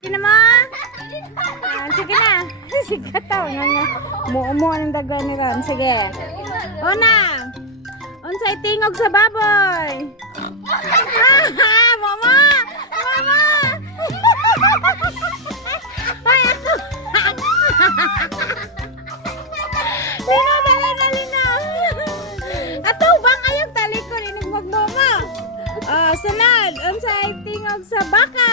Sige na mo. Sige na. Sige tao nga nga. Muumo ang dagwan ni Ron. Sige. Una. Unsay tingog sa baboy. Mama. Mama. Ay, ato. Linaw. Ato bang ayong talikod inig magmama. Sunod. Unsay tingog sa baka.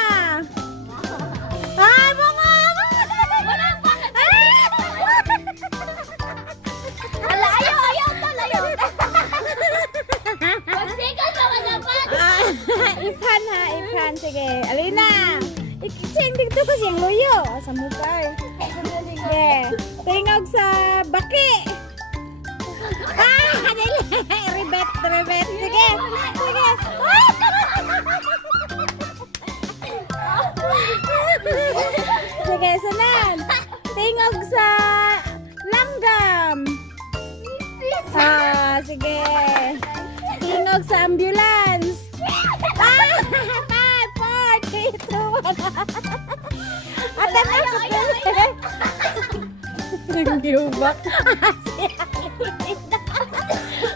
Ay, mga! Walang bakit! Ala, ayaw to, layo! Magsikat ka, wala pa! Ifan ha, ifan. Sige, alina! Ikitsing dito kasi yung luyo. Sa mukha. Sige, tingog sa baki! Ribet. Sige, sige! Sige, sunod. Tingog sa langgam. Sige. Tingog sa ambulance. 5, 4, 3, 2, 1. Ate, nag-giubak.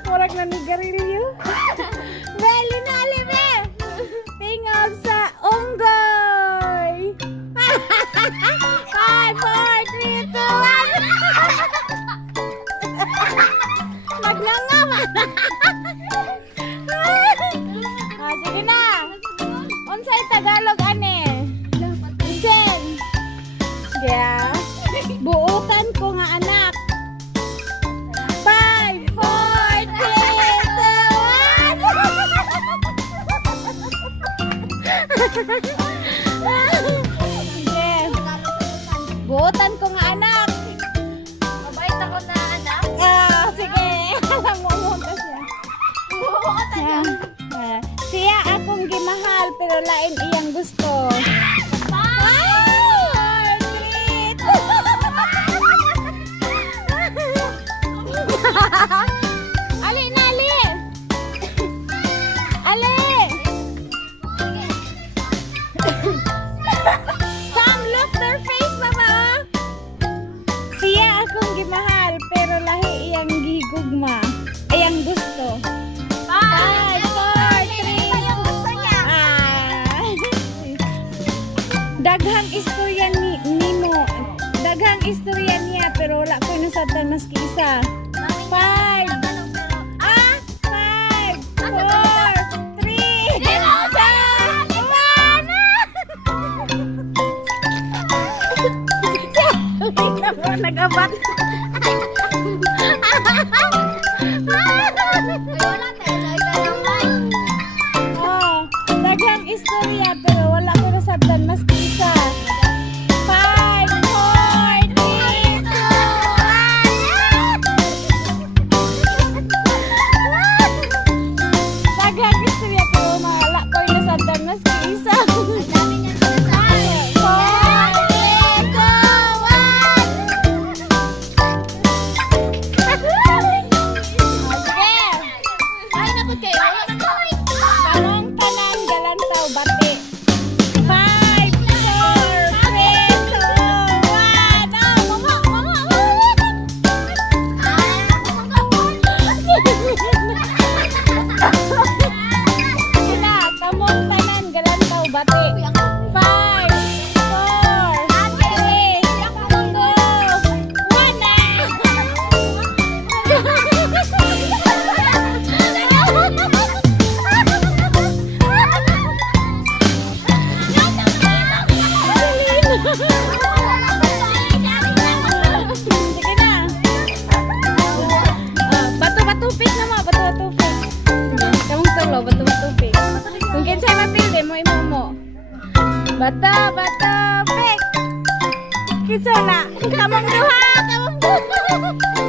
Murag na nigarilyo. Beli na, Alibe. Tingog sa unggoy. 5, 4, 3, 2, 1. Nagnangaman. Sige na. Unsay Tagalog ane? Jen. Yeah. Buutan ko nga anak. 5, 4, 3, 2, 1. Buotan ko nga anak. Mabait ako na anak. Sige. Alam mo ka siya. Buotan niya. Siya akong gimahal pero lain iyang gusto. 5, 4, 3, 2. Ali na, Ali. Ali. Come, look their face, mama. Siya akong gimahal, pero lahi iyang gihigugma. Iyang gusto. 5, 4, 3. Daghang istorya nimo. Daghang istorya niya, pero wala ko nasabtan maski isa. 5, 4, 3, 2, 1. Nag-abat. Daghang istorya pero wala ko nasabtan maski isa. 5, 4, 3, 2, 1. Daghang istorya pero wala ko nasabtan maski isa. Batu-batupik na mo, batu-batupik. Kamong tulo, batu-batupik. Kung kinsay mapildi mo, imo mo. Bata-batupik. Kinsa na? Kamong duha, kamong duha.